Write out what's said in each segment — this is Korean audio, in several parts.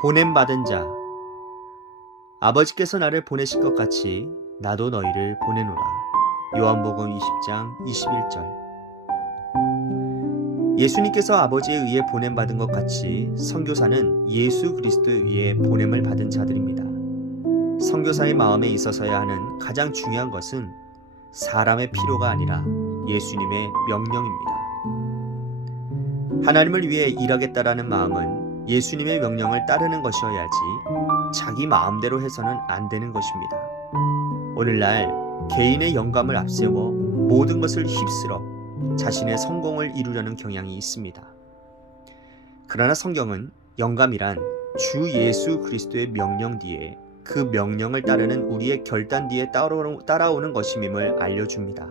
보냄받은 자. 아버지께서 나를 보내실 것 같이 나도 너희를 보내노라. 요한복음 20장 21절. 예수님께서 아버지에 의해 보냄받은 것 같이 선교사는 예수 그리스도에 의해 보냄을 받은 자들입니다. 선교사의 마음에 있어서야 하는 가장 중요한 것은 사람의 필요가 아니라 예수님의 명령입니다. 하나님을 위해 일하겠다라는 마음은 예수님의 명령을 따르는 것이어야지 자기 마음대로 해서는 안 되는 것입니다. 오늘날 개인의 영감을 앞세워 모든 것을 휩쓸어 자신의 성공을 이루려는 경향이 있습니다. 그러나 성경은 영감이란 주 예수 그리스도의 명령 뒤에 그 명령을 따르는 우리의 결단 뒤에 따라오는 것임을 알려줍니다.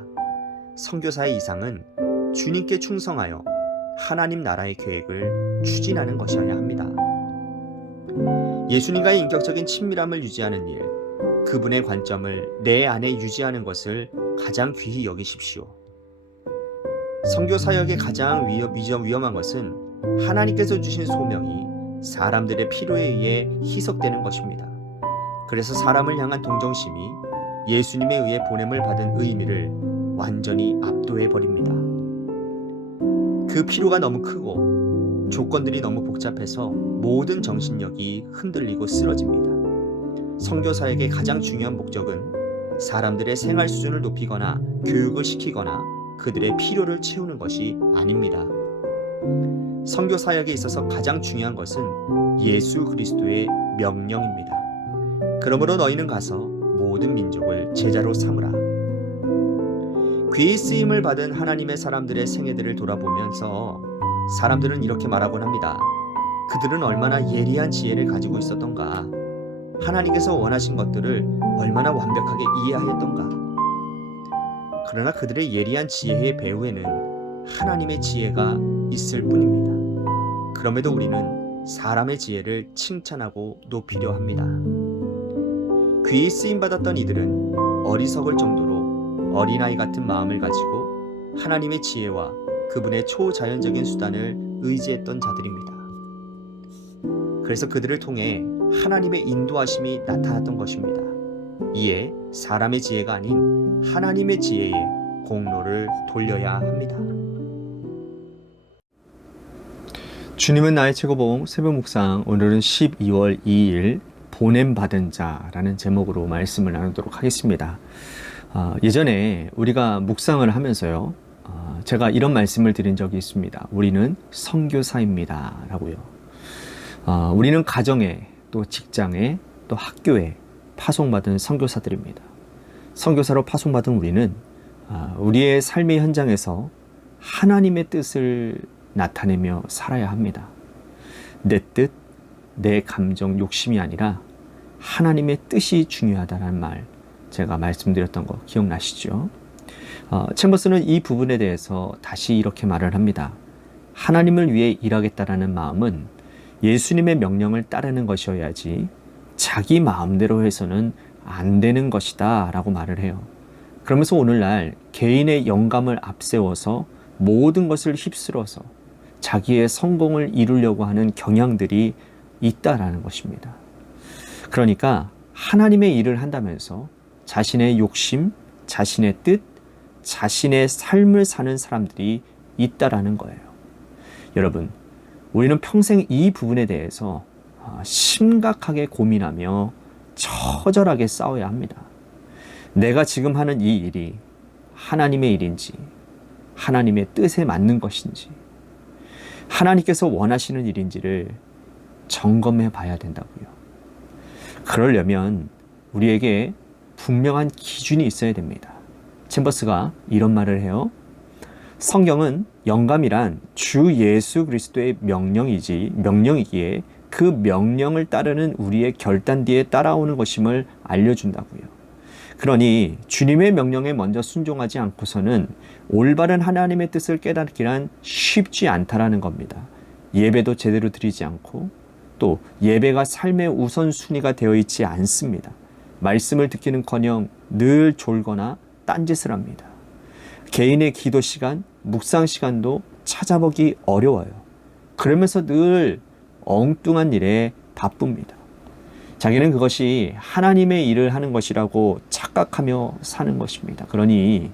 선교사의 이상은 주님께 충성하여 하나님 나라의 계획을 추진하는 것이어야 합니다. 예수님과의 인격적인 친밀함을 유지하는 일, 그분의 관점을 내 안에 유지하는 것을 가장 귀히 여기십시오. 선교 사역의 가장 위험한 것은 하나님께서 주신 소명이 사람들의 필요에 의해 희석되는 것입니다. 그래서 사람을 향한 동정심이 예수님에 의해 보냄을 받은 의미를 완전히 압도해 버립니다. 그 필요가 너무 크고 조건들이 너무 복잡해서 모든 정신력이 흔들리고 쓰러집니다. 선교 사역의 가장 중요한 목적은 사람들의 생활 수준을 높이거나 교육을 시키거나 그들의 필요를 채우는 것이 아닙니다. 선교 사역에 있어서 가장 중요한 것은 예수 그리스도의 명령입니다. 그러므로 너희는 가서 모든 민족을 제자로 삼으라. 귀히 쓰임을 받은 하나님의 사람들의 생애들을 돌아보면서 사람들은 이렇게 말하곤 합니다. 그들은 얼마나 예리한 지혜를 가지고 있었던가. 하나님께서 원하신 것들을 얼마나 완벽하게 이해하였던가. 그러나 그들의 예리한 지혜의 배후에는 하나님의 지혜가 있을 뿐입니다. 그럼에도 우리는 사람의 지혜를 칭찬하고 높이려 합니다. 귀히 쓰임받았던 이들은 어리석을 정도로 어린아이 같은 마음을 가지고 하나님의 지혜와 그분의 초자연적인 수단을 의지했던 자들입니다. 그래서 그들을 통해 하나님의 인도하심이 나타났던 것입니다. 이에 사람의 지혜가 아닌 하나님의 지혜에 공로를 돌려야 합니다. 주님은 나의 최고봉 새벽 묵상, 오늘은 12월 2일 보냄받은 자라는 제목으로 말씀을 나누도록 하겠습니다. 예전에 우리가 묵상을 하면서요, 제가 이런 말씀을 드린 적이 있습니다. 우리는 선교사입니다 라고요. 우리는 가정에, 또 직장에, 또 학교에 파송받은 선교사들입니다. 선교사로 파송받은 우리는 우리의 삶의 현장에서 하나님의 뜻을 나타내며 살아야 합니다. 내 뜻, 내 감정, 욕심이 아니라 하나님의 뜻이 중요하다는 말, 제가 말씀드렸던 거 기억나시죠? 챔버스는 이 부분에 대해서 다시 이렇게 말을 합니다. 하나님을 위해 일하겠다라는 마음은 예수님의 명령을 따르는 것이어야지 자기 마음대로 해서는 안 되는 것이다 라고 말을 해요. 그러면서 오늘날 개인의 영감을 앞세워서 모든 것을 휩쓸어서 자기의 성공을 이루려고 하는 경향들이 있다라는 것입니다. 그러니까 하나님의 일을 한다면서 자신의 욕심, 자신의 뜻, 자신의 삶을 사는 사람들이 있다라는 거예요. 여러분, 우리는 평생 이 부분에 대해서 심각하게 고민하며 처절하게 싸워야 합니다. 내가 지금 하는 이 일이 하나님의 일인지, 하나님의 뜻에 맞는 것인지, 하나님께서 원하시는 일인지를 점검해 봐야 된다고요. 그러려면 우리에게 분명한 기준이 있어야 됩니다. 챔버스가 이런 말을 해요. 성경은 영감이란 주 예수 그리스도의 명령이기에 그 명령을 따르는 우리의 결단 뒤에 따라오는 것임을 알려준다고요. 그러니 주님의 명령에 먼저 순종하지 않고서는 올바른 하나님의 뜻을 깨닫기란 쉽지 않다라는 겁니다. 예배도 제대로 드리지 않고 또 예배가 삶의 우선순위가 되어 있지 않습니다. 말씀을 듣기는커녕 늘 졸거나 딴짓을 합니다. 개인의 기도 시간, 묵상 시간도 찾아보기 어려워요. 그러면서 늘 엉뚱한 일에 바쁩니다. 자기는 그것이 하나님의 일을 하는 것이라고 착각하며 사는 것입니다. 그러니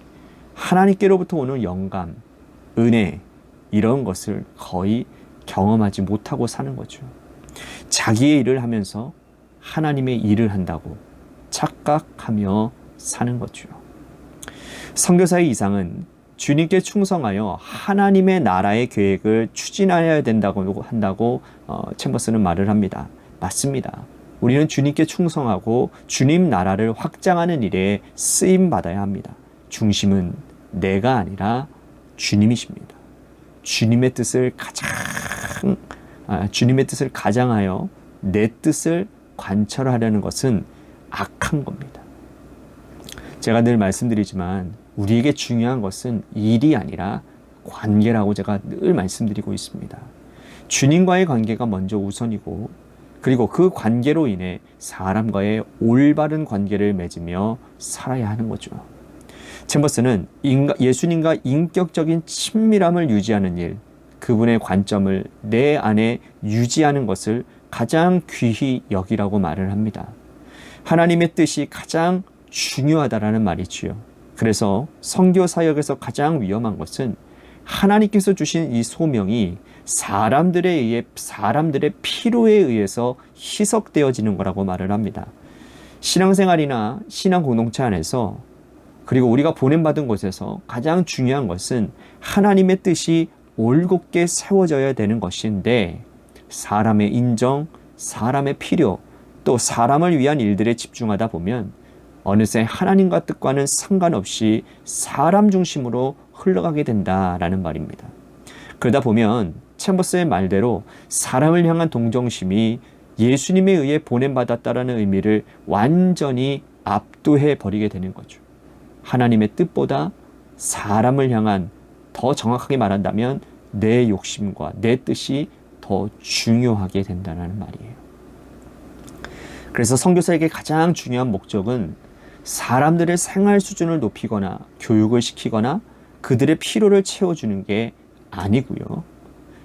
하나님께로부터 오는 영감, 은혜 이런 것을 거의 경험하지 못하고 사는 거죠. 자기의 일을 하면서 하나님의 일을 한다고 착각하며 사는 거죠. 선교사의 이상은 주님께 충성하여 하나님의 나라의 계획을 추진하여야 한다고 챔버스는 말을 합니다. 맞습니다. 우리는 주님께 충성하고 주님 나라를 확장하는 일에 쓰임 받아야 합니다. 중심은 내가 아니라 주님이십니다. 주님의 뜻을 가장하여 내 뜻을 관철하려는 것은 악한 겁니다. 제가 늘 말씀드리지만 우리에게 중요한 것은 일이 아니라 관계라고 제가 늘 말씀드리고 있습니다. 주님과의 관계가 먼저 우선이고, 그리고 그 관계로 인해 사람과의 올바른 관계를 맺으며 살아야 하는 거죠. 챔버스는 예수님과 인격적인 친밀함을 유지하는 일, 그분의 관점을 내 안에 유지하는 것을 가장 귀히 여기라고 말을 합니다. 하나님의 뜻이 가장 중요하다라는 말이지요. 그래서 선교 사역에서 가장 위험한 것은 하나님께서 주신 이 소명이 사람들의 필요에 의해서 희석되어지는 거라고 말을 합니다. 신앙생활이나 신앙 공동체 안에서, 그리고 우리가 보냄받은 곳에서 가장 중요한 것은 하나님의 뜻이 올곧게 세워져야 되는 것인데, 사람의 인정, 사람의 필요, 또 사람을 위한 일들에 집중하다 보면 어느새 하나님과 뜻과는 상관없이 사람 중심으로 흘러가게 된다라는 말입니다. 그러다 보면 챔버스의 말대로 사람을 향한 동정심이 예수님에 의해 보냄받았다라는 의미를 완전히 압도해 버리게 되는 거죠. 하나님의 뜻보다 사람을 향한, 더 정확하게 말한다면 내 욕심과 내 뜻이 더 중요하게 된다는 말이에요. 그래서 선교사에게 가장 중요한 목적은 사람들의 생활 수준을 높이거나 교육을 시키거나 그들의 필요를 채워주는 게 아니고요.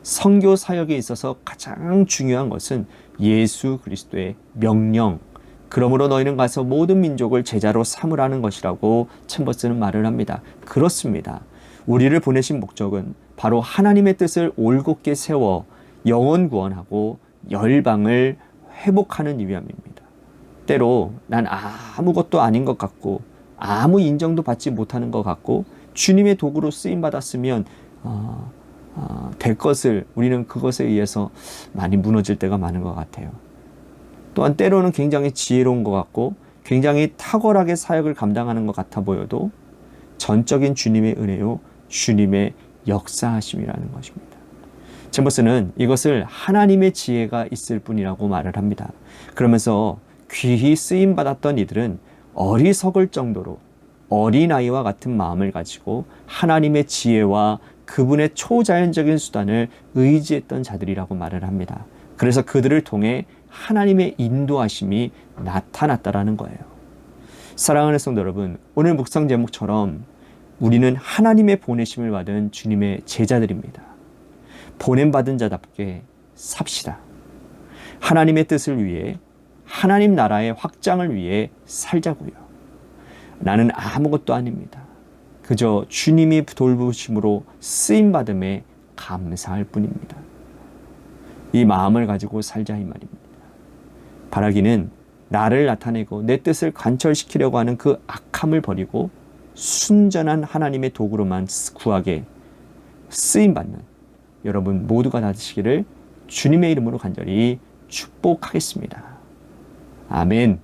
선교 사역에 있어서 가장 중요한 것은 예수 그리스도의 명령, 그러므로 너희는 가서 모든 민족을 제자로 삼으라는 것이라고 챔버스는 말을 합니다. 그렇습니다. 우리를 보내신 목적은 바로 하나님의 뜻을 올곧게 세워 영혼 구원하고 열방을 회복하는 위함입니다. 때로 난 아무것도 아닌 것 같고 아무 인정도 받지 못하는 것 같고 주님의 도구로 쓰임받았으면 될 것을, 우리는 그것에 의해서 많이 무너질 때가 많은 것 같아요. 또한 때로는 굉장히 지혜로운 것 같고 굉장히 탁월하게 사역을 감당하는 것 같아 보여도 전적인 주님의 은혜요, 주님의 역사하심이라는 것입니다. 챔버스는 이것을 하나님의 지혜가 있을 뿐이라고 말을 합니다. 그러면서 귀히 쓰임받았던 이들은 어리석을 정도로 어린아이와 같은 마음을 가지고 하나님의 지혜와 그분의 초자연적인 수단을 의지했던 자들이라고 말을 합니다. 그래서 그들을 통해 하나님의 인도하심이 나타났다라는 거예요. 사랑하는 성도 여러분, 오늘 묵상 제목처럼 우리는 하나님의 보내심을 받은 주님의 제자들입니다. 보냄받은 자답게 삽시다. 하나님의 뜻을 위해, 하나님 나라의 확장을 위해 살자고요. 나는 아무것도 아닙니다. 그저 주님이 돌보심으로 쓰임받음에 감사할 뿐입니다. 이 마음을 가지고 살자 이 말입니다. 바라기는 나를 나타내고 내 뜻을 관철시키려고 하는 그 악함을 버리고 순전한 하나님의 도구로만 구하게 쓰임받는 여러분 모두가 되시기를 주님의 이름으로 간절히 축복하겠습니다. 아멘.